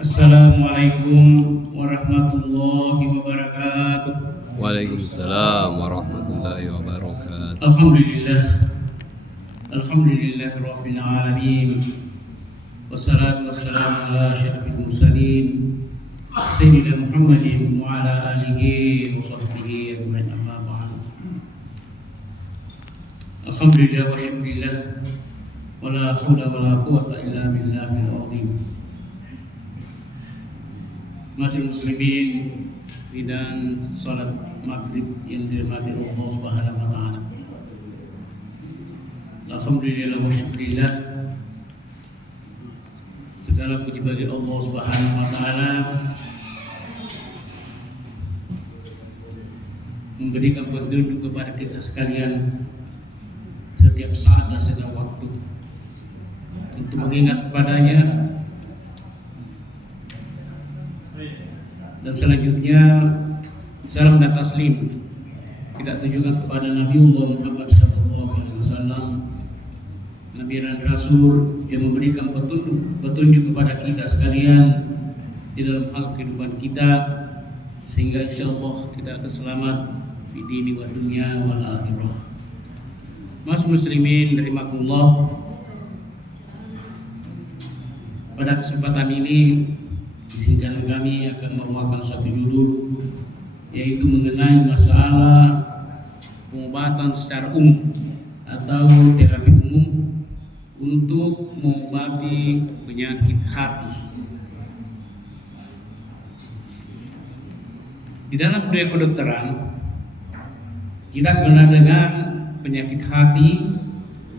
Assalamualaikum warahmatullahi wabarakatuh. Waalaikumsalam warahmatullahi wabarakatuh. Alhamdulillah, alhamdulillah rabbil alamin. Wassalatu wassalamu ala asyrafil mursalin sayyidina Muhammadin wa ala alihi wa sahbihi ajmain, amma ba'd. Alhamdulillah wa syukurillah wa la haula wa la quwwata illa billahil azim. Masih muslimin sidang salat maghrib yang dirahmati Allah Subhanahu wa taala. Alhamdulillah wa syukurillah, segala puji bagi Allah Subhanahu wa taala memberikan petunjuk kepada kita sekalian setiap saat dan setiap waktu untuk mengingat kepadanya. Dan selanjutnya salam dan taslim kita tujukan kepada Nabiullah Muhammad SAW, Nabi dan Rasul yang memberikan petunjuk kepada kita sekalian di dalam hal kehidupan kita, sehingga insyaallah kita akan selamat di dini wa dunya wal akhirah. Mas muslimin rahimakumullah, pada kesempatan ini izinkan kami akan membawakan satu judul, yaitu mengenai masalah pengobatan secara umum atau terapi umum untuk mengobati penyakit hati. Di dalam dunia kedokteran kita kenal dengan penyakit hati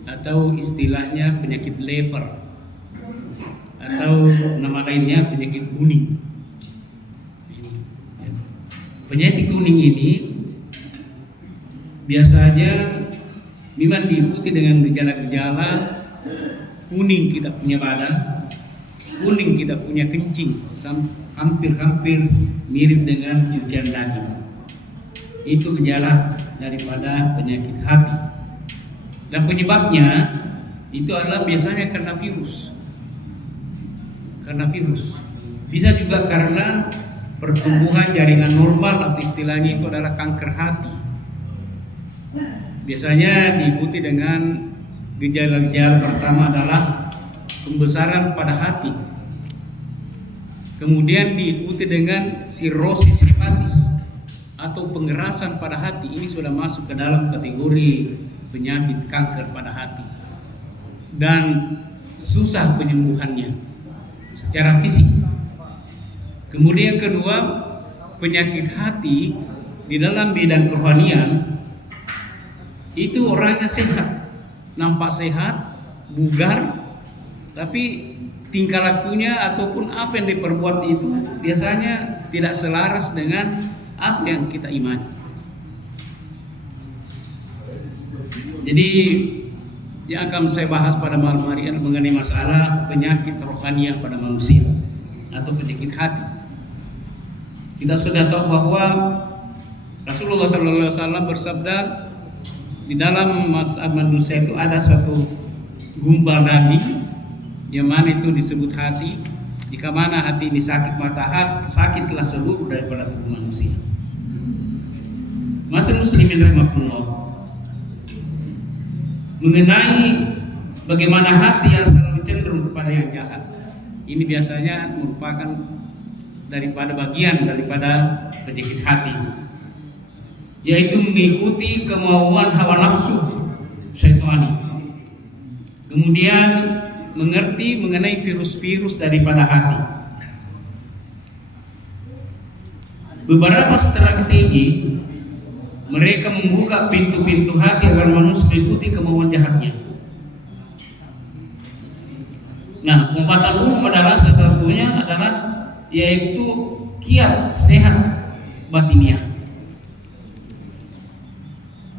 atau istilahnya penyakit liver, atau nama lainnya penyakit kuning. Penyakit kuning ini biasanya memang diikuti dengan gejala-gejala kuning kita punya badan, kuning kita punya kencing, hampir-hampir mirip dengan cucian daging. Itu gejala daripada penyakit hati. Dan penyebabnya itu adalah biasanya karena virus. Bisa juga karena pertumbuhan jaringan normal, atau istilahnya itu adalah kanker hati. Biasanya diikuti dengan gejala-gejala pertama adalah pembesaran pada hati, kemudian diikuti dengan sirosis hepatis atau pengerasan pada hati. Ini sudah masuk ke dalam kategori penyakit kanker pada hati dan susah penyembuhannya secara fisik. Kemudian kedua, penyakit hati di dalam bidang kerohanian itu orangnya sehat, nampak sehat, bugar, tapi tingkah lakunya ataupun apa yang diperbuat itu biasanya tidak selaras dengan apa yang kita imani. Jadi yang akan saya bahas pada malam hari ini mengenai masalah penyakit rohaniah pada manusia atau penyakit hati. Kita sudah tahu bahwa Rasulullah SAW bersabda, di dalam manusia itu ada satu gumpal daging yang mana itu disebut hati. Jika mana hati ini sakit, maka sakitlah seluruh daripada tubuh manusia. Masih muslimin rahimakumullah, mengenai bagaimana hati yang selalu cenderung kepada yang jahat, ini biasanya merupakan bagian daripada penyakit hati, yaitu mengikuti kemauan hawa nafsu syaitani. Kemudian mengerti mengenai virus-virus daripada hati. Beberapa strategi mereka membuka pintu-pintu hati agar manusia mengikuti kemauan jahatnya. Nah, pengobatan umum adalah salah satunya adalah yaitu kiat sehat batiniah.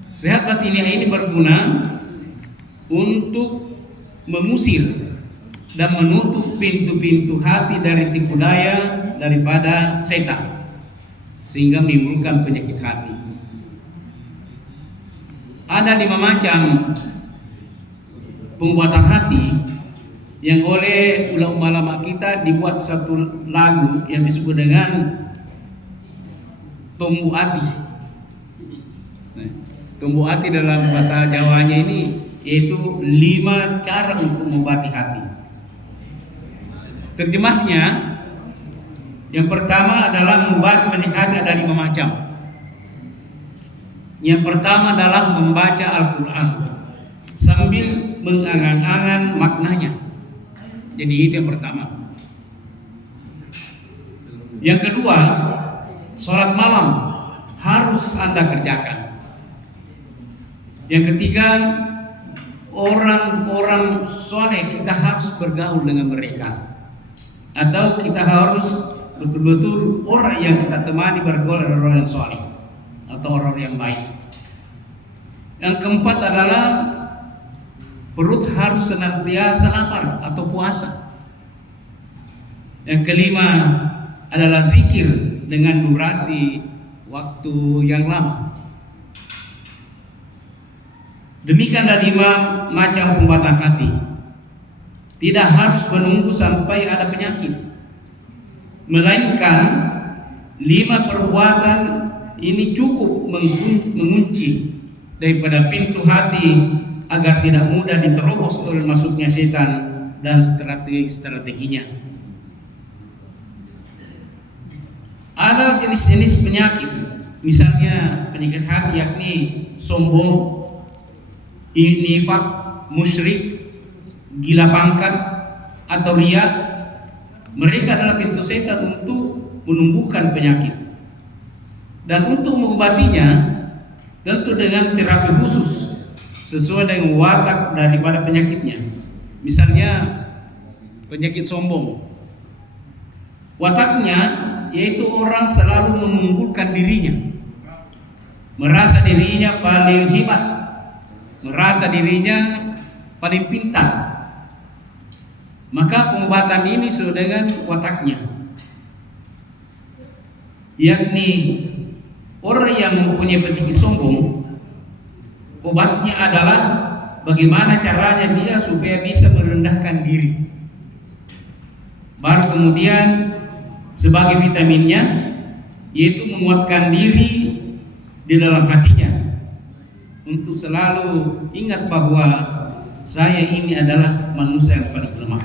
Sehat batiniah ini berguna untuk mengusir dan menutup pintu-pintu hati dari tipu daya daripada setan, sehingga menimbulkan penyakit hati. Ada 5 macam pengobatan hati yang oleh ulama kita dibuat satu lagu yang disebut dengan Tombu Ati. Nah, Tombu Ati dalam bahasa Jawanya ini yaitu 5 cara untuk mengobati hati. Terjemahnya, yang pertama adalah mengobati penyakit hati ada 5 macam. Yang pertama adalah membaca Al-Quran sambil mengangan-angan maknanya. Jadi itu yang pertama. Yang kedua, sholat malam harus Anda kerjakan. Yang ketiga, orang-orang soleh kita harus bergaul dengan mereka, atau kita harus betul-betul orang yang kita temani bergaul dengan orang yang soleh atau orang yang baik. Yang keempat adalah perut harus senantiasa lapar atau puasa. Yang kelima adalah zikir dengan durasi waktu yang lama. Demikianlah 5 macam pengobatan hati. Tidak harus menunggu sampai ada penyakit, melainkan 5 perbuatan ini cukup mengunci daripada pintu hati agar tidak mudah diterobos oleh masuknya setan dan strategi-strateginya. Ada jenis-jenis penyakit, misalnya penyakit hati yakni sombong, nifak, musyrik, gila pangkat, atau riya. Mereka adalah pintu setan untuk menumbuhkan penyakit. Dan untuk mengobatinya tentu dengan terapi khusus sesuai dengan watak daripada penyakitnya. Misalnya penyakit sombong, wataknya yaitu orang selalu mengunggulkan dirinya, merasa dirinya paling hebat, merasa dirinya paling pintar. Maka pengobatan ini sesuai dengan wataknya, yakni orang yang mempunyai penyakit sombong, obatnya adalah bagaimana caranya dia supaya bisa merendahkan diri. Baru kemudian sebagai vitaminnya yaitu menguatkan diri di dalam hatinya untuk selalu ingat bahwa saya ini adalah manusia yang paling lemah.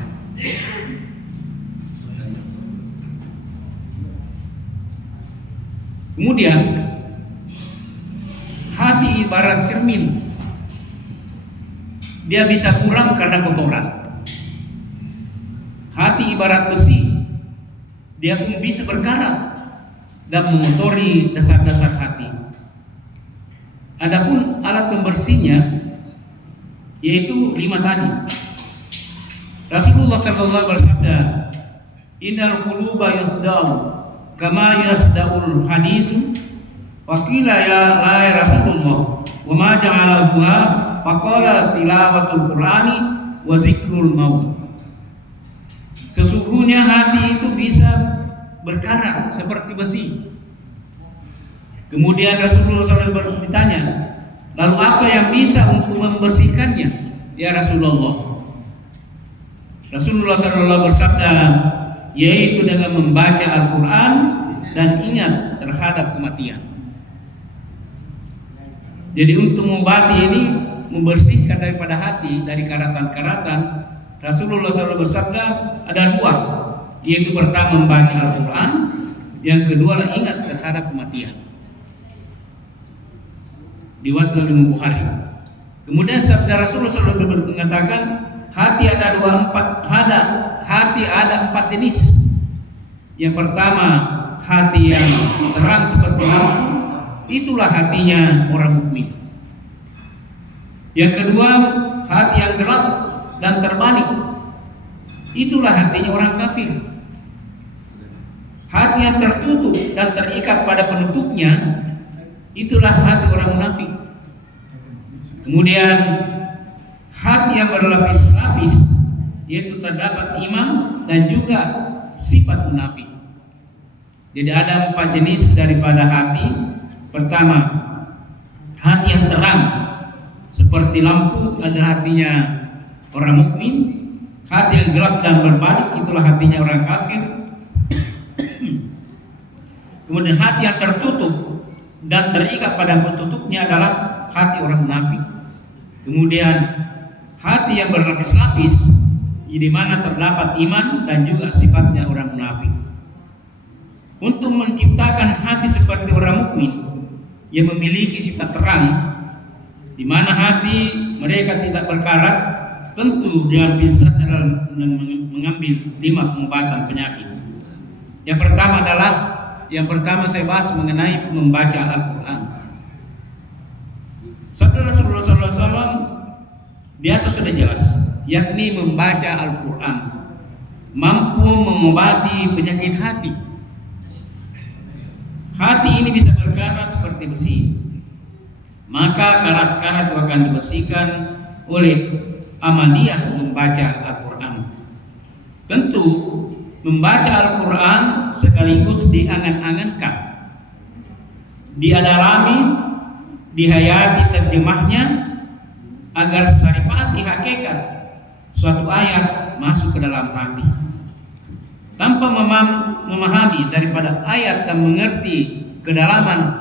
Kemudian hati ibarat cermin, dia bisa kurang karena kotoran. Hati ibarat besi, dia pun bisa berkarat dan mengotori dasar-dasar hati. Adapun alat pembersihnya yaitu 5 tadi. Rasulullah SAW bersabda, "Innal quluba yasda'u kama yasda'ul hadid." Wa qila ya Rasulullah, wa ma ja'alaha? Faqala tilawatul Qur'ani wa zikrul maut. Sesungguhnya hati itu bisa berkarat seperti besi. Kemudian Rasulullah SAW ditanya, lalu apa yang bisa untuk membersihkannya ya Rasulullah? Rasulullah SAW bersabda, yaitu dengan membaca Al-Quran dan ingat terhadap kematian. Jadi untuk mengobati ini, membersihkan daripada hati dari karatan-karatan, Rasulullah SAW bersabda ada 2, yaitu pertama membaca Al-Quran, yang kedua adalah ingat terhadap kematian. Riwayat Imam Bukhari. Kemudian sabda Rasulullah SAW mengatakan, hati ada 4 jenis. Yang pertama hati yang terang seperti lampu, itulah hatinya orang mukmin. Yang kedua hati yang gelap dan terbalik, itulah hatinya orang kafir. Hati yang tertutup dan terikat pada penutupnya, itulah hati orang munafik. Kemudian hati yang berlapis-lapis, yaitu terdapat iman dan juga sifat munafik. Jadi ada 4 jenis daripada hati. Pertama, hati yang terang seperti lampu adalah hatinya orang mukmin. Hati yang gelap dan berbalik itulah hatinya orang kafir. Kemudian hati yang tertutup dan terikat pada tertutupnya adalah hati orang munafik. Kemudian hati yang berlapis-lapis, di mana terdapat iman dan juga sifatnya orang munafik. Untuk menciptakan hati seperti orang mukmin yang memiliki sifat terang, di mana hati mereka tidak berkarat, tentu dengan pinset adalah mengambil 5 pengobatan penyakit. Yang pertama saya bahas mengenai membaca Al-Quran. Sabda Rasulullah SAW di atas sudah jelas, yakni membaca Al-Quran mampu mengobati penyakit hati. Hati ini bisa berkarat seperti besi, maka karat-karat itu akan dibersihkan oleh amaliyah membaca Al-Quran. Tentu membaca Al-Quran sekaligus diangan-angankan, diadalami, dihayati terjemahnya agar saripati hakikat suatu ayat masuk ke dalam hati. Tanpa memahami daripada ayat dan mengerti kedalaman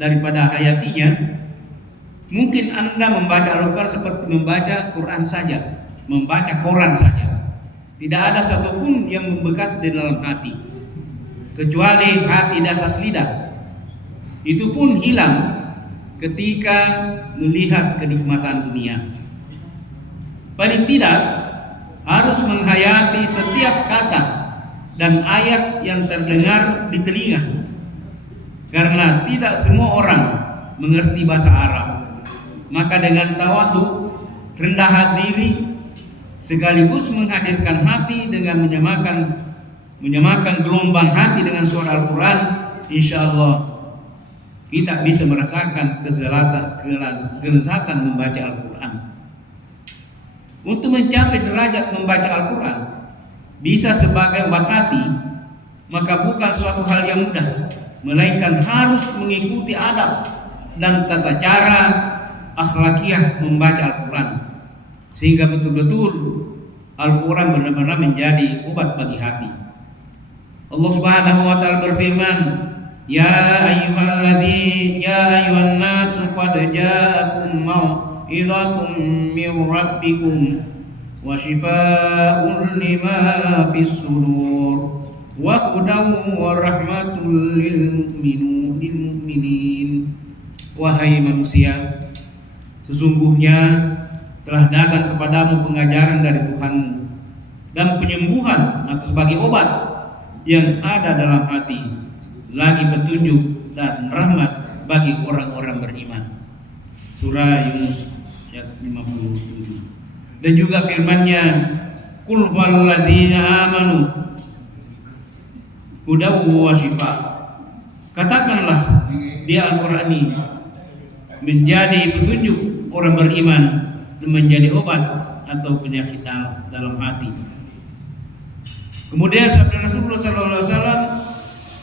daripada hayatinya, mungkin Anda membaca Al-Quran seperti membaca Quran saja, membaca koran saja. Tidak ada satupun yang membekas di dalam hati, kecuali hati di atas lidah. Itu pun hilang ketika melihat kenikmatan dunia. Paling tidak harus menghayati setiap kata dan ayat yang terdengar di telinga, karena tidak semua orang mengerti bahasa Arab. Maka dengan tawadhu, rendah diri, sekaligus menghadirkan hati dengan menyamakan gelombang hati dengan suara Al-Quran, insya Allah kita bisa merasakan kelezatan membaca Al-Quran. Untuk mencapai derajat membaca Al-Quran bisa sebagai obat hati, maka bukan suatu hal yang mudah, melainkan harus mengikuti adab dan tata cara akhlakiyah membaca Al-Quran, sehingga betul-betul Al-Quran benar-benar menjadi obat bagi hati. Allah Subhanahu wa taala berfirman, Ya ayyuhan nas qad ja'akum mau'izatun min rabbikum wa shifaa'un lima fis sudur wa hudan wa rahmatul lil mu'minin. Wahai manusia, sesungguhnya telah datang kepadamu pengajaran dari Tuhanmu dan penyembuhan atau sebagai obat yang ada dalam hati, lagi petunjuk dan rahmat bagi orang-orang beriman. Surah Yunus ayat 57. Dan juga firman-Nya, Qul huwallazina amanu hudaw wa shifa. Katakanlah di Al-Qur'an ini menjadi petunjuk orang beriman dan menjadi obat atau penyakit dalam hati. Kemudian sabda Rasulullah SAW,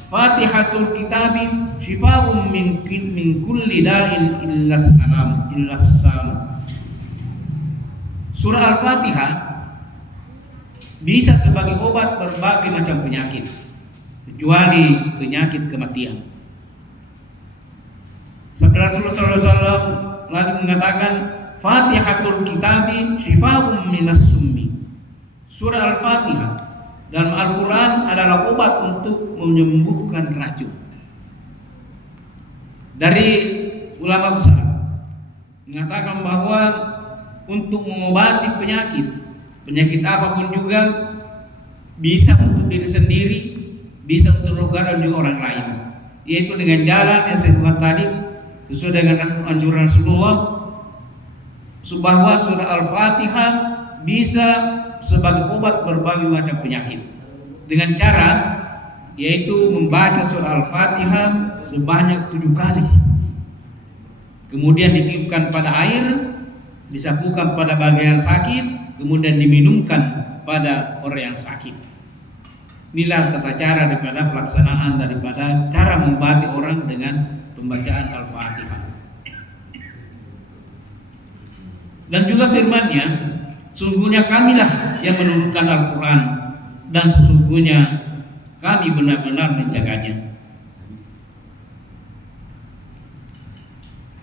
Fatihatul Kitabi shifaa'un min kulli da'in illas salam. Surah Al-Fatihah bisa sebagai obat berbagai macam penyakit, kecuali penyakit kematian. Sabda Rasulullah SAW lagi mengatakan, Fatihatul Kitabi shifaa'un minas summi. Surah Al-Fatihah dalam Al-Quran adalah obat untuk menyembuhkan racun. Dari ulama besar mengatakan bahwa untuk mengobati penyakit apapun juga, bisa untuk diri sendiri, bisa untuk negara dan juga orang lain, yaitu dengan jalan yang saya buat tadi sesuai dengan anjuran Rasulullah, bahwa surah Al-Fatihah bisa sebagai obat berbagai macam penyakit, dengan cara yaitu membaca surah Al-Fatihah sebanyak 7 kali, kemudian ditiupkan pada air, disapukan pada bagian sakit, kemudian diminumkan pada orang yang sakit. Inilah tata cara daripada pelaksanaan daripada cara mengobati orang dengan pembacaan Al-Fatihah. Dan juga firman-Nya, sungguhnya kamilah yang menurunkan Al-Quran, dan sesungguhnya kami benar-benar menjaganya.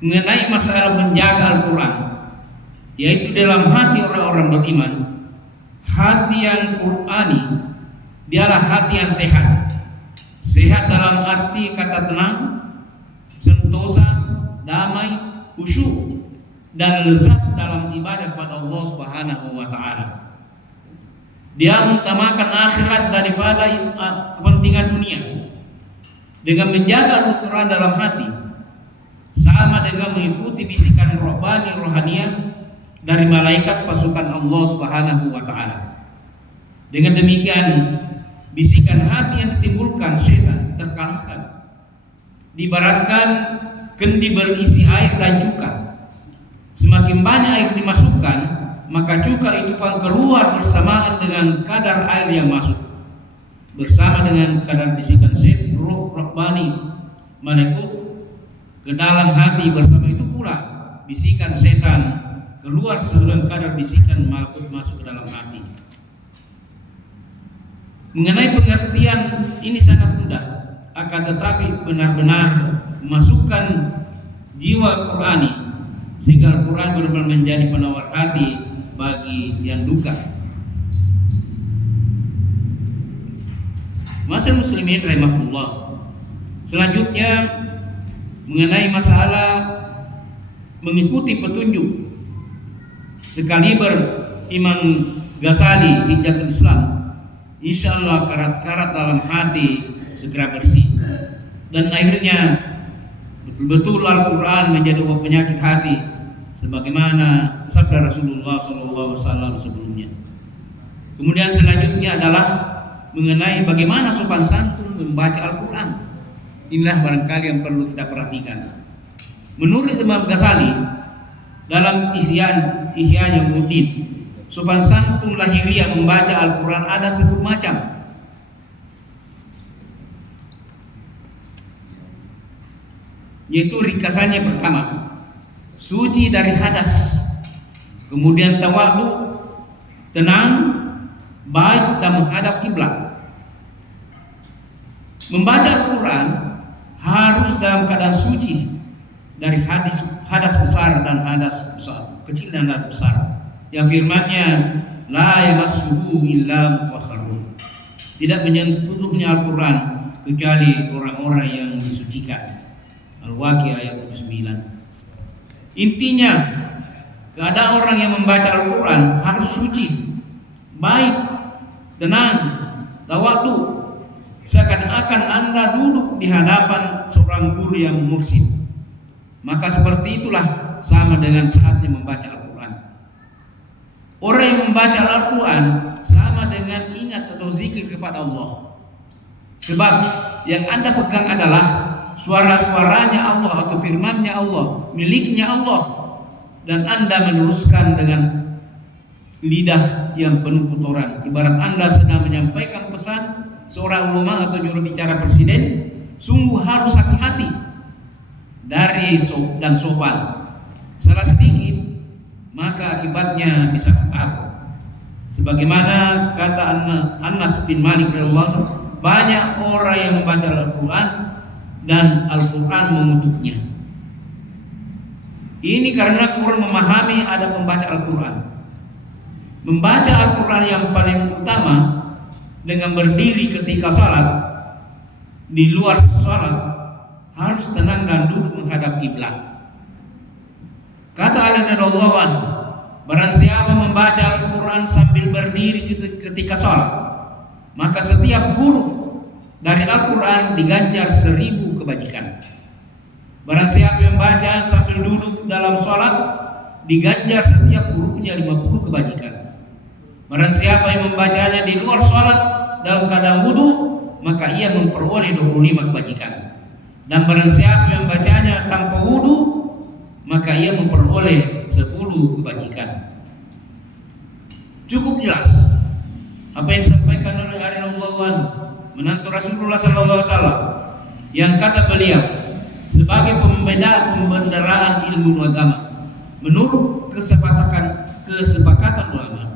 Mengenai masalah menjaga Al-Quran, yaitu dalam hati orang-orang beriman, hati yang Qur'ani dialah hati yang sehat. Sehat dalam arti kata tenang, sentosa, damai, khusyuk, dan lezat dalam ibadah pada Allah Subhanahu wa taala. Dia mengutamakan akhirat daripada kepentingan dunia. Dengan menjaga Al-Quran dalam hati, sama dengan mengikuti bisikan rohaniah dari malaikat pasukan Allah Subhanahu wa taala. Dengan demikian, bisikan hati yang ditimbulkan setan terkalahkan. Diibaratkan kendi berisi air dan cuka. Semakin banyak air dimasukkan, maka cuka itu akan keluar bersamaan dengan kadar air yang masuk. Bersama dengan kadar bisikan setan, roh rohani malaikat ke dalam hati, bersama itu pula bisikan setan keluar sebelum kadar bisikan malaikat masuk ke dalam hati. Mengenai pengertian ini sangat mudah, akan tetapi benar-benar memasukkan jiwa Qur'ani sehingga Al-Quran benar-benar menjadi penawar hati bagi yang duka. Masyaallah muslimin rahimahullah. Selanjutnya mengenai masalah mengikuti petunjuk sekaliber Imam Ghazali Hidyatul Islam, insyaallah karat-karat dalam hati segera bersih, dan akhirnya betul-betul Al-Quran menjadi obat penyakit hati, sebagaimana sabda Rasulullah SAW sebelumnya. Kemudian selanjutnya adalah mengenai bagaimana sopan santun membaca Al-Quran. Inilah barangkali yang perlu kita perhatikan. Menurut Imam Ghazali dalam Ihya Ulumuddin, sopan santun lahiriah membaca Al-Quran ada 10 macam. Yaitu ringkasannya pertama, suci dari hadas, kemudian tawadu, tenang, baik dan menghadap kiblat. Membaca Al-Quran harus dalam keadaan suci dari hadas besar dan hadas besar, kecil dan hadas besar. Yang firman-Nya la yamassuhu illa mutahharun, tidak menyentuhnya Al-Quran kecuali orang-orang yang disucikan. Al-Waqiah ayat 9. Intinya, keadaan orang yang membaca Al-Quran harus suci, baik, tenang, tawadu, seakan-akan Anda duduk di hadapan seorang guru yang mursyid. Maka seperti itulah sama dengan saatnya membaca Al-Quran. Orang yang membaca Al-Quran sama dengan ingat atau zikir kepada Allah. Sebab yang Anda pegang adalah suara-suaranya Allah atau firman-Nya Allah, miliknya Allah, dan Anda meneruskan dengan lidah yang penuh kotoran. Ibarat Anda sedang menyampaikan pesan seorang ulama atau juru bicara presiden, sungguh harus hati-hati dari dan sopan. Salah sedikit maka akibatnya bisa fatal. Sebagaimana kata Anas bin Malik radhiyallahu anhu, banyak orang yang membaca Al-Quran dan Al-Quran mengutuknya. Ini karena kurang memahami adab membaca Al-Quran. Membaca Al-Quran yang paling utama dengan berdiri ketika salat, di luar salat harus tenang dan duduk menghadap kiblat. Kata Ali radhiyallahu anhu, barang siapa membaca Al-Quran sambil berdiri ketika salat, maka setiap huruf dari Al-Quran diganjar 1000 kebajikan. Barang siapa yang membaca sambil duduk dalam sholat, diganjar setiap hurufnya 50 kebajikan. Barang siapa yang membacanya di luar sholat dalam keadaan wudu, maka ia memperoleh 25 kebajikan. Dan barang siapa yang membacanya tanpa wudu, maka ia memperoleh 10 kebajikan. Cukup jelas apa yang disampaikan oleh Ali radhiyallahu anhu, menantu Rasulullah SAW, yang kata beliau sebagai pembendaraan ilmu agama menurut kesepakatan ulama,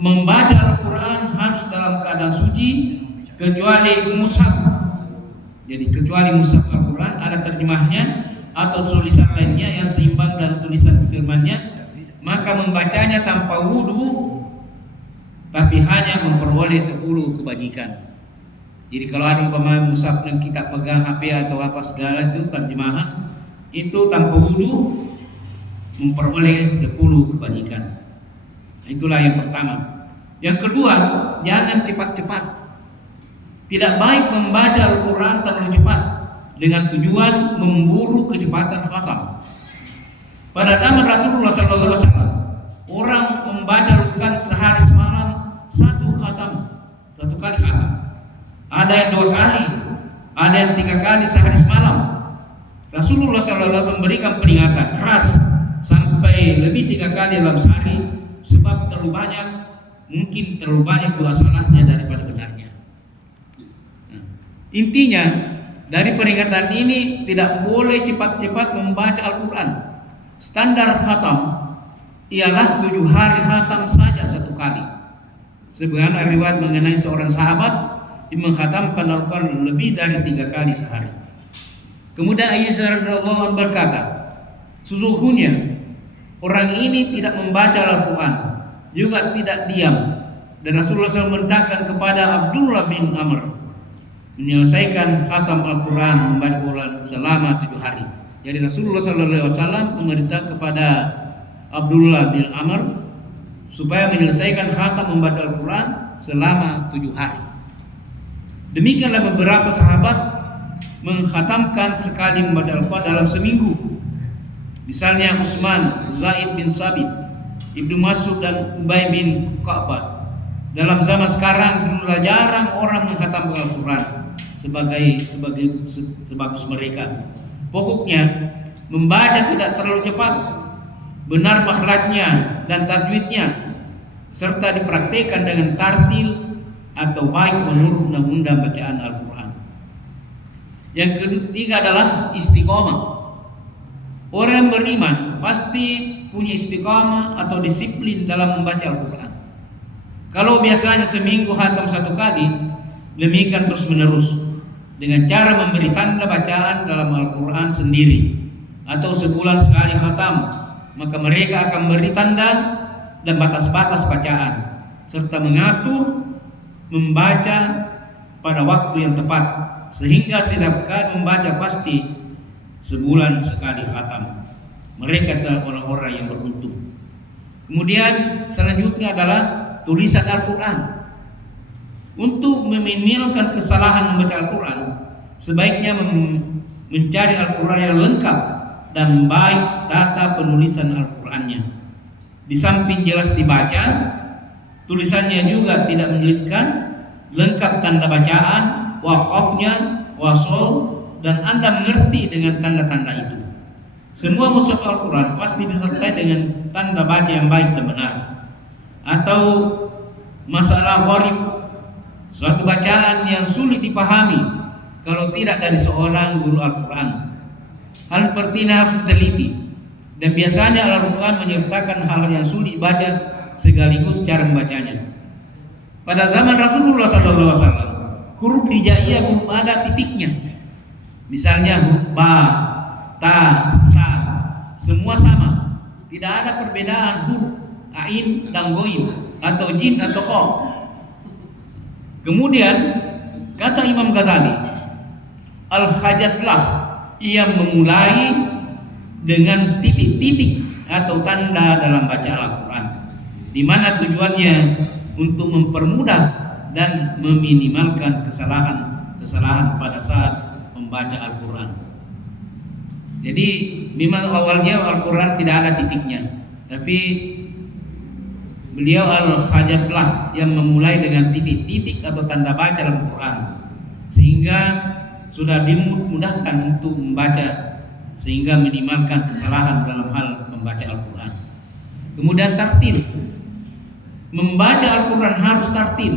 membaca Al-Quran harus dalam keadaan suci kecuali mushaf. Jadi kecuali mushaf Al-Quran ada terjemahnya atau tulisan lainnya yang seimbang dengan tulisan firman-Nya, maka membacanya tanpa wudu tapi hanya memperoleh 10 kebajikan. Jadi kalau ada umpama mushaf yang kita pegang HP atau apa segala itu terjemahan itu tanpa wudu memperoleh 10 kebajikan. Itulah yang pertama. Yang kedua, jangan cepat-cepat. Tidak baik membaca Al-Quran terlalu cepat dengan tujuan memburu kecepatan khatam. Pada zaman Rasulullah SAW, orang membaca Al-Quran sehari semalam 1 khatam, 1 kali khatam. Ada yang 2 kali, ada yang 3 kali sehari semalam. Rasulullah SAW memberikan peringatan keras sampai lebih 3 kali dalam sehari, sebab terlalu banyak, mungkin terlalu banyak juga salahnya daripada benarnya. Intinya dari peringatan ini tidak boleh cepat-cepat membaca Al-Quran. Standar khatam ialah 7 hari khatam saja 1 kali. Sebagaimana riwayat mengenai seorang sahabat yang mengkhatamkan Al-Quran lebih dari 3 kali sehari. Kemudian Aisyah radhiyallahu anha berkata, sesungguhnya orang ini tidak membaca Al-Quran, juga tidak diam. Dan Rasulullah SAW memerintahkan kepada Abdullah bin Amr menyelesaikan khatam Al-Quran, membaca Al-Quran selama 7 hari. Jadi Rasulullah SAW memerintahkan kepada Abdullah bin Amr supaya menyelesaikan khatam membaca Al-Quran selama 7 hari. Demikianlah beberapa sahabat mengkhatamkan sekali membaca Al-Quran dalam seminggu. Misalnya Utsman, Zaid bin Sabit, Ibnu Mas'ud dan Ubay bin Ka'ab. Dalam zaman sekarang sudah jarang orang mengkhatamkan Al-Quran sebagus mereka. Pokoknya membaca tidak terlalu cepat, benar makhrajnya dan tajwidnya, serta dipraktikkan dengan tartil atau baik menurut undang-undang bacaan Al-Quran. Yang ketiga adalah istiqomah. Orang yang beriman pasti punya istiqomah atau disiplin dalam membaca Al-Quran. Kalau biasanya seminggu khatam 1 kali, demikian terus menerus dengan cara memberi tanda bacaan dalam Al-Quran sendiri, atau sebulan sekali khatam, maka mereka akan memberi tanda dan batas-batas bacaan serta mengatur membaca pada waktu yang tepat, sehingga setiap kali membaca pasti sebulan sekali khatam. Mereka adalah orang-orang yang beruntung. Kemudian selanjutnya adalah tulisan Al-Quran. Untuk meminimalkan kesalahan membaca Al-Quran, sebaiknya mencari Al-Quran yang lengkap dan baik data penulisan Al-Qurannya. Di samping jelas dibaca, tulisannya juga tidak menyulitkan, lengkap tanda bacaan, waqafnya, wasol, dan Anda mengerti dengan tanda-tanda itu. Semua mushaf Al-Quran pasti disertai dengan tanda baca yang baik dan benar. Atau masalah gharib, suatu bacaan yang sulit dipahami kalau tidak dari seorang guru Al-Quran. Hal seperti ini harus diteliti, dan biasanya Al-Quran menyertakan hal yang sulit dibaca sekaligus cara membacanya. Pada zaman Rasulullah SAW, huruf hijaiyah belum ada titiknya. Misalnya huruf ba, ta, sa, semua sama. Tidak ada perbedaan huruf ain dan goim, atau jim atau kha. Kemudian kata Imam Ghazali, al-hajatlah ia memulai dengan titik-titik atau tanda dalam bacaan Al-Quran, di mana tujuannya untuk mempermudah dan meminimalkan kesalahan pada saat membaca Al-Quran. Jadi memang awalnya Al-Quran tidak ada titiknya, tapi beliau al-hajatlah yang memulai dengan titik-titik atau tanda baca Al-Quran, sehingga sudah dimudahkan untuk membaca, sehingga minimalkan kesalahan dalam hal membaca Al-Quran. Kemudian tartil. Membaca Al-Quran harus tartil,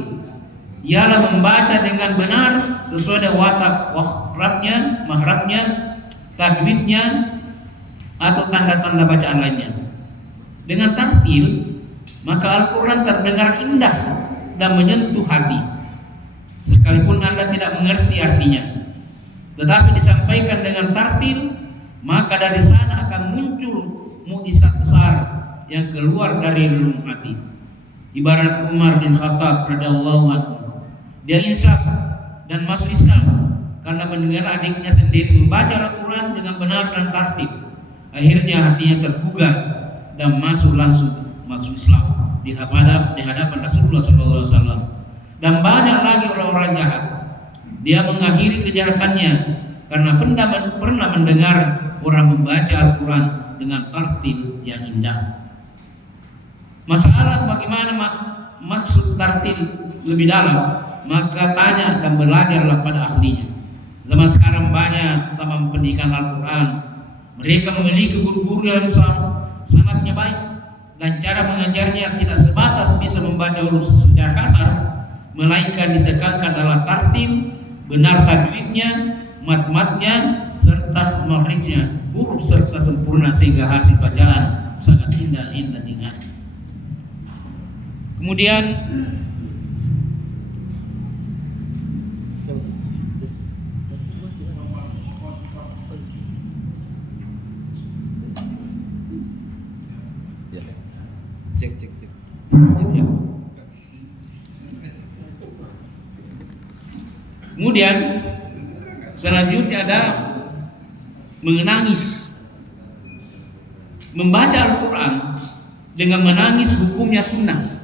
ialah membaca dengan benar sesuai dengan watak makhrajnya, tajwidnya, atau tanda-tanda bacaan lainnya. Dengan tartil maka Al-Quran terdengar indah dan menyentuh hati, sekalipun Anda tidak mengerti artinya. Tetapi disampaikan dengan tartil, maka dari sana akan muncul mukjizat besar yang keluar dari relung hati. Ibarat Umar bin Khattab radhiyallahu anhu, dia insaf dan masuk Islam karena mendengar adiknya sendiri membaca Al-Quran dengan benar dan tartil. Akhirnya hatinya tergugah dan langsung masuk Islam di hadapan Rasulullah SAW. Dan banyak lagi orang-orang jahat, dia mengakhiri kejahatannya karena pernah mendengar orang membaca Al-Quran dengan tartil yang indah. Masalah bagaimana maksud tartil lebih dalam, maka tanya dan belajarlah pada ahlinya. Zaman sekarang banyak taman pendidikan Al-Quran, mereka memiliki guru-guru yang sangatnya baik, dan cara mengajarnya tidak sebatas bisa membaca huruf secara kasar, melainkan ditekankan adalah tartil, benar tajwidnya, mat-matnya, serta makhrijnya, huruf serta sempurna sehingga hasil bacaan sangat indah diingat. Kemudian cek. Kemudian selanjutnya ada menangis. Membaca Al-Quran dengan menangis hukumnya sunnah.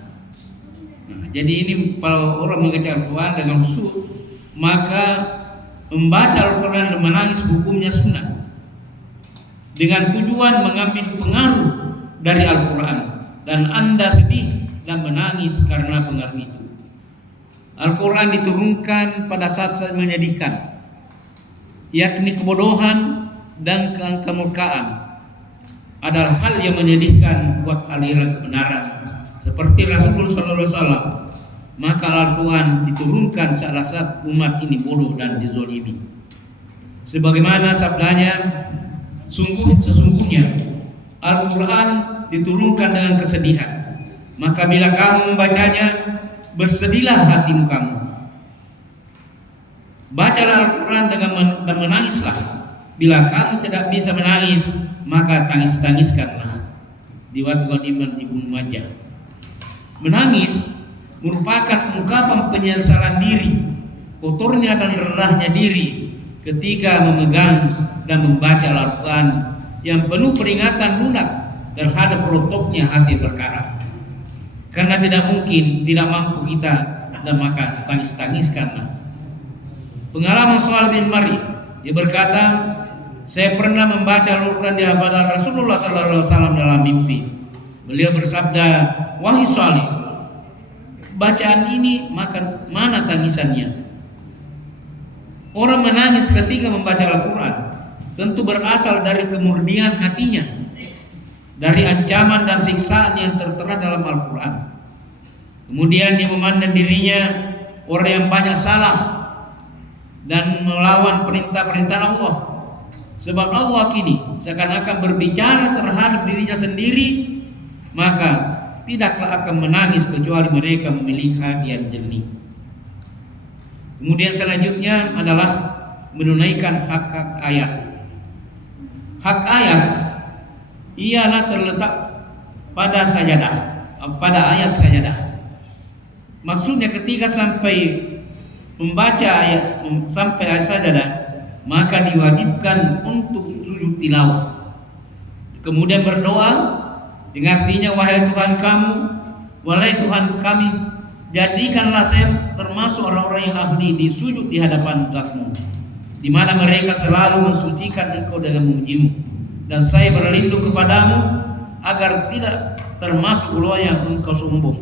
Nah, jadi ini kalau orang membaca Al-Quran dengan khusyuk, maka membaca Al-Quran dan menangis hukumnya sunnah, dengan tujuan mengambil pengaruh dari Al-Quran, dan Anda sedih dan menangis karena pengaruh itu. Al-Quran diturunkan pada saat menyedihkan, yakni kebodohan dan kemurkaan adalah hal yang menyedihkan buat aliran kebenaran seperti Rasulullah SAW. Maka Al-Quran diturunkan saat umat ini bodoh dan dizolimi. Sebagaimana sabdanya, sesungguhnya Al-Quran diturunkan dengan kesedihan, maka bila kamu membacanya, bersedihlah hatimu kamu. Bacalah Al-Quran dan menangislah. Bila kamu tidak bisa menangis, maka tangis-tangiskanlah. Diwatkan Imam Ibnu Majah. Menangis merupakan ungkapan penyesalan diri, kotornya dan rendahnya diri ketika memegang dan membaca Al-Quran yang penuh peringatan lunak terhadap rotoknya hati perkara. Karena tidak mampu kita, dan maka tangis-tangiskanlah. Pengalaman Shalih bin Mari, dia berkata, saya pernah membaca Al-Quran di hadapan Rasulullah SAW dalam mimpi. Beliau bersabda, wahai Shalih, bacaan ini mana tangisannya? Orang menangis ketika membaca Al-Quran tentu berasal dari kemurnian hatinya, dari ancaman dan siksaan yang tertera dalam Al-Quran. Kemudian dia memandang dirinya orang yang banyak salah dan melawan perintah-perintah Allah. Sebab Allah kini seakan-akan berbicara terhadap dirinya sendiri, maka tidaklah akan menangis kecuali mereka memiliki hati yang jernih. Kemudian selanjutnya adalah menunaikan hak-hak ayat. Hak ayat ialah terletak pada sajadah, pada ayat sajadah. Maksudnya ketika sampai membaca ayat sajadah, maka diwajibkan untuk sujud tilawah. Kemudian berdoa dengan artinya, wahai Tuhan Tuhan kami, jadikanlah saya termasuk orang-orang yang ahli di sujud di hadapan Zat-Mu, di mana mereka selalu mensucikan Engkau dengan memujimu. Dan saya berlindung kepadamu agar tidak termasuk golongan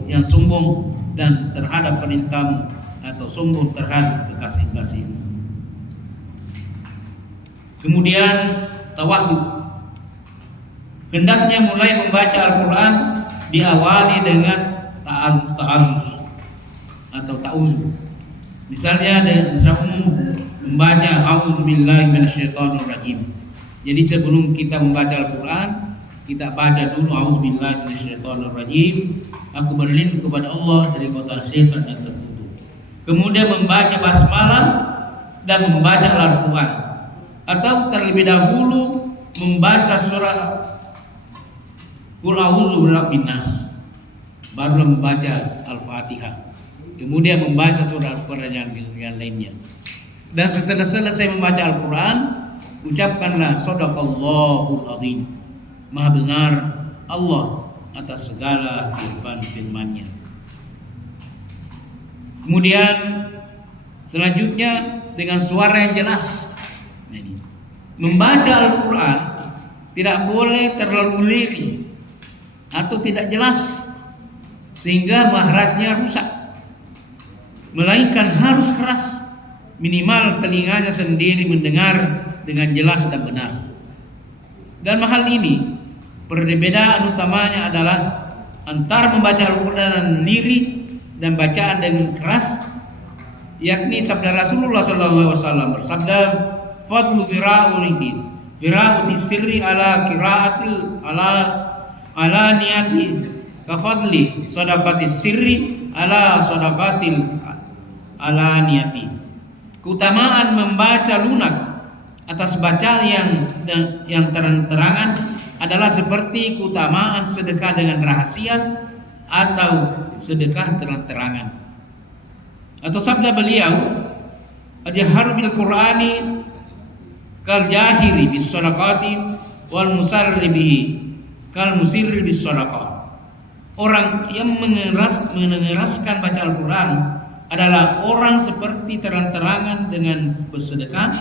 yang sombong dan terhadap perintahmu, atau sombong terhadap kekasih-kasihmu. Kemudian tawadhu. Hendaknya mulai membaca Al-Quran diawali dengan ta'awuz atau ta'awuzu. Misalnya membaca a'udzubillahi minasyaitonirrajim. Jadi sebelum kita membaca Al-Quran, Kita baca dulu auzubillahi minasyaitonirrajim. Aku berlindung kepada Allah dari godaan setan yang terkutuk. Kemudian membaca basmalah dan membaca Al-Quran. Atau terlebih dahulu membaca surah Qul a'udzu birabbin nas, baru membaca Al-Fatihah. Kemudian membaca surah Al-Quran yang lainnya. Dan setelah selesai membaca Al-Quran, ucapkanlah shadaqallahul adzim. Maha benar Allah atas segala firman-firman-Nya. Kemudian selanjutnya dengan suara yang jelas. Nah, ini. Membaca Al-Quran tidak boleh terlalu lirih atau tidak jelas sehingga maharatnya rusak, melainkan harus keras, minimal telinganya sendiri mendengar dengan jelas dan benar. Dan hal ini perbedaan utamanya adalah antara membaca Al-Quran dan lirih dan bacaan dengan keras, yakni sabda Rasulullah SAW bersabda, fadlu fira'uti sirri ala qiraatil ala niyati kafadli sadaqati sirri ala sadaqatil ala niyati. Keutamaan membaca lunak atas bacaan yang terang-terangan adalah seperti keutamaan sedekah dengan rahasia atau sedekah terang-terangan. Atau sabda beliau, ajharu bil Qur'ani kal jahiri bis sadaqati wal musarri bihi kal musirri bis sadaqah. Orang yang mengeraskan baca Al-Quran adalah orang seperti terang-terangan dengan bersedekah,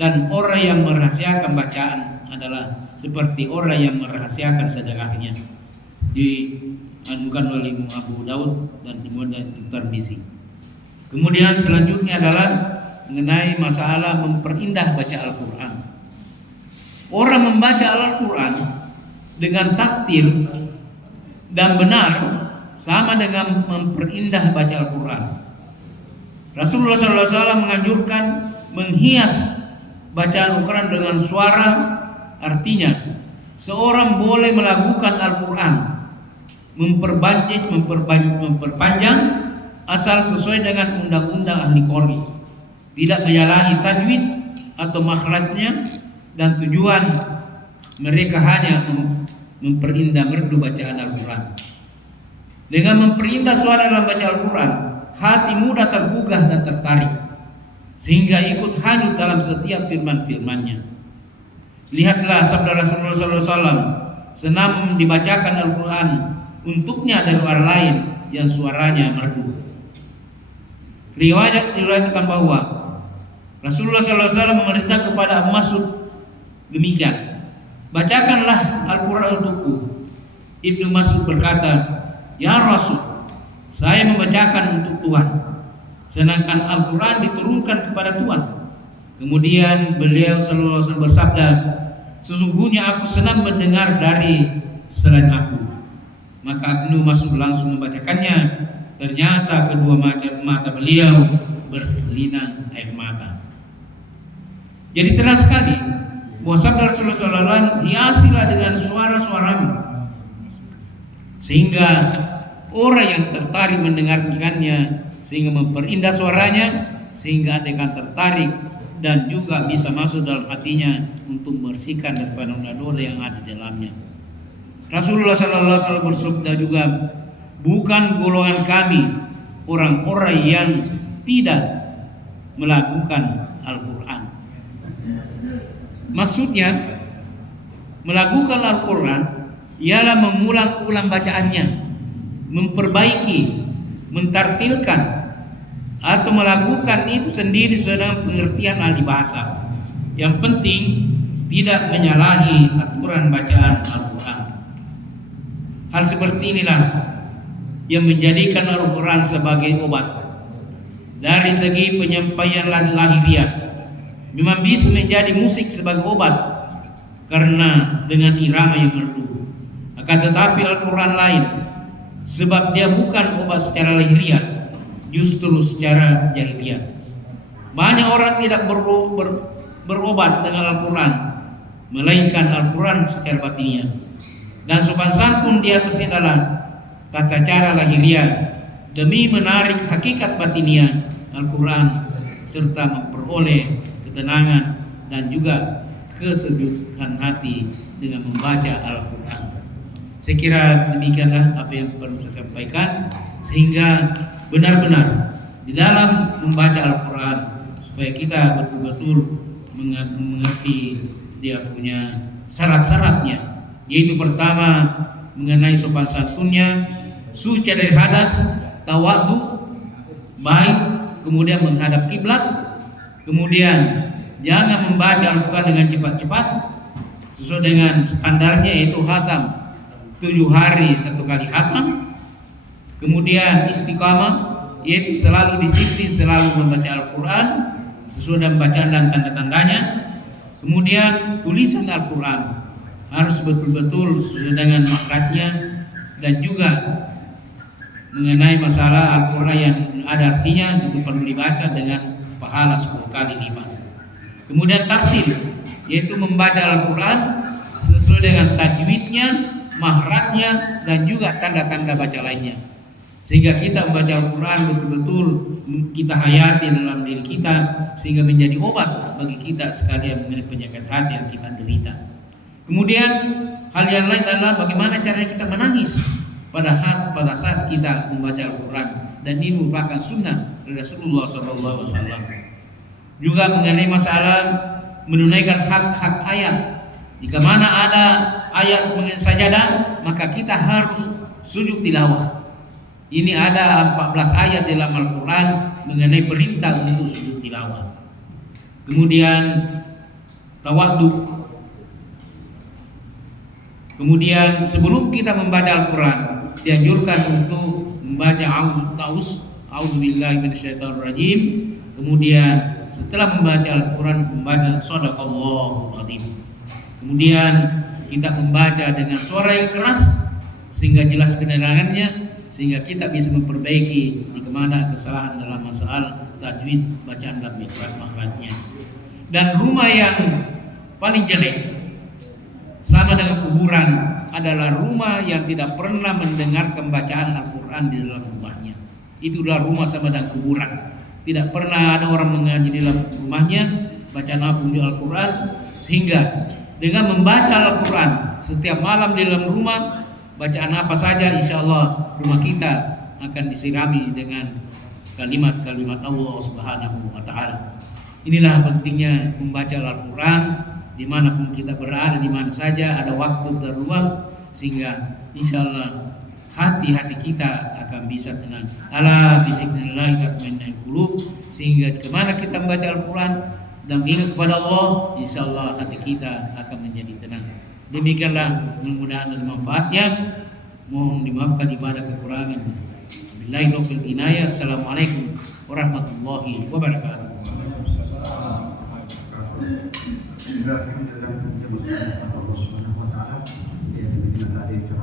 dan orang yang merahasiakan bacaan adalah seperti orang yang merahasiakan sedekahnya. Dianukan oleh Imam Abu Daud dan Imam Tirmizi. Kemudian selanjutnya adalah mengenai masalah memperindah baca Al-Quran. Orang membaca Al-Quran dengan takdir dan benar sama dengan memperindah baca Al-Quran. Rasulullah SAW menganjurkan menghias bacaan Al-Quran dengan suara. Artinya seorang boleh melakukan Al-Quran memperpanjang asal sesuai dengan undang-undang ahli qori, tidak menyalahi tajwid atau makhrajnya, dan tujuan mereka hanya memperindah merdu bacaan Al-Quran. Dengan memperindah suara dalam baca Al-Quran, hati mudah tergugah dan tertarik sehingga ikut hanyut dalam setiap firman-firman-Nya. Lihatlah sabda Rasulullah SAW, senam dibacakan Al-Quran untuknya dari orang lain yang suaranya merdu. Riwayat diriwayatkan bahwa Rasulullah SAW memerintah kepada Abu Mas'ud demikian, bacakanlah Al-Quran untukku. Ibnu Mas'ud berkata, ya Rasul, saya membacakan untuk Tuhan, sedangkan Al-Quran diturunkan kepada Tuhan. Kemudian beliau sallallahu alaihi wasallam bersabda, sesungguhnya aku senang mendengar dari selain aku. Maka Ibnu Mas'ud langsung membacakannya. Ternyata kedua mata beliau berlinang air mata. Jadi terang sekali bahwa sabda Rasulullah SAW, hiasilah dengan suara-suaramu, sehingga orang yang tertarik mendengarkannya, sehingga memperindah suaranya, sehingga ada yang tertarik dan juga bisa masuk dalam hatinya untuk membersihkan daripada dosa yang ada di dalamnya. Rasulullah SAW bersabda juga, bukan golongan kami orang-orang yang tidak melakukan Al-Quran. Maksudnya melakukan Al-Quran ialah mengulang-ulang bacaannya, memperbaiki, mentartilkan, atau melakukan itu sendiri sesuai pengertian ahli bahasa. Yang penting tidak menyalahi aturan bacaan Al-Quran. Hal seperti inilah yang menjadikan Al-Quran sebagai obat. Dari segi penyampaian lahiriah, memang bisa menjadi musik sebagai obat karena dengan irama yang merdu. Akan tetapi Al-Quran lain, sebab dia bukan obat secara lahiriah, justru secara jahiliyah. Banyak orang tidak berobat dengan Al-Quran, melainkan Al-Quran secara batiniah. Dan sopan santun di atasnya adalah tata cara lahiriah demi menarik hakikat batiniah Al-Quran serta memperoleh ketenangan dan juga kesejukan hati dengan membaca Al-Quran. Saya kira demikianlah apa yang perlu saya sampaikan, sehingga benar-benar di dalam membaca Al-Quran supaya kita betul-betul mengerti dia punya syarat-syaratnya, yaitu pertama mengenai sopan santunnya, suci dari hadas, tawadhu, baik, kemudian menghadap kiblat, kemudian jangan membaca Al-Quran dengan cepat-cepat sesuai dengan standarnya, yaitu khatam 7 hari 1 kali khatam. Kemudian istiqamah, yaitu selalu disiplin selalu membaca Al-Quran sesuai dengan bacaan dan tanda-tandanya. Kemudian tulisan Al-Quran harus betul-betul sesuai dengan makhrajnya, dan juga mengenai masalah Al-Quran yang ada artinya itu perlu dibaca dengan pahala 10 kali lipat. Kemudian tartil, yaitu membaca Al-Quran sesuai dengan tajwidnya, makhrajnya, dan juga tanda-tanda baca lainnya, sehingga kita membaca Al-Quran betul-betul kita hayati dalam diri kita, sehingga menjadi obat bagi kita sekalian mengenai penyakit hati yang kita derita. Kemudian hal yang lain adalah bagaimana caranya kita menangis pada saat kita membaca Al-Quran, dan ini merupakan sunnah Rasulullah SAW. Juga mengenai masalah menunaikan hak-hak ayat. Jika mana ada ayat mengenai sajadah, maka kita harus sujud tilawah. Ini ada 14 ayat dalam Al-Quran mengenai perintah untuk sujud tilawah. Kemudian tawadhu. Kemudian sebelum kita membaca Al-Quran, dianjurkan untuk membaca A'udzubillahi minasyaitonirrajim. Kemudian setelah membaca Al-Quran, membaca Shadaqallahul Adzim. Kemudian kita membaca dengan suara yang keras sehingga jelas kedengarannya, sehingga kita bisa memperbaiki di kemana kesalahan dalam masalah tajwid, bacaan dan makhrajnya. Dan rumah yang paling jelek sama dengan kuburan adalah rumah yang tidak pernah mendengarkan bacaan Al-Quran di dalam rumahnya. Itu adalah rumah sama dengan kuburan. Tidak pernah ada orang mengaji di dalam rumahnya, bacaan apapun di Al-Quran, sehingga dengan membaca Al-Quran setiap malam di dalam rumah, bacaan apa saja, insya Allah rumah kita akan disirami dengan kalimat-kalimat Allah Subhanahu wa Ta'ala. Inilah pentingnya membaca Al-Quran dimanapun kita berada, di mana saja ada waktu dan ruang, sehingga insya Allah hati-hati kita akan bisa tenang. Ala bizikrillahi tatma'innul qulub, sehingga kemana kita membaca Al-Quran dan ingat kepada Allah, insya Allah hati kita akan menjadi tenang. Demikianlah, mudah-mudahan ada manfaatnya. Mohon dimaafkan ibadah kekurangan. Billahi taufiq inayah. Assalamualaikum warahmatullahi wabarakatuh.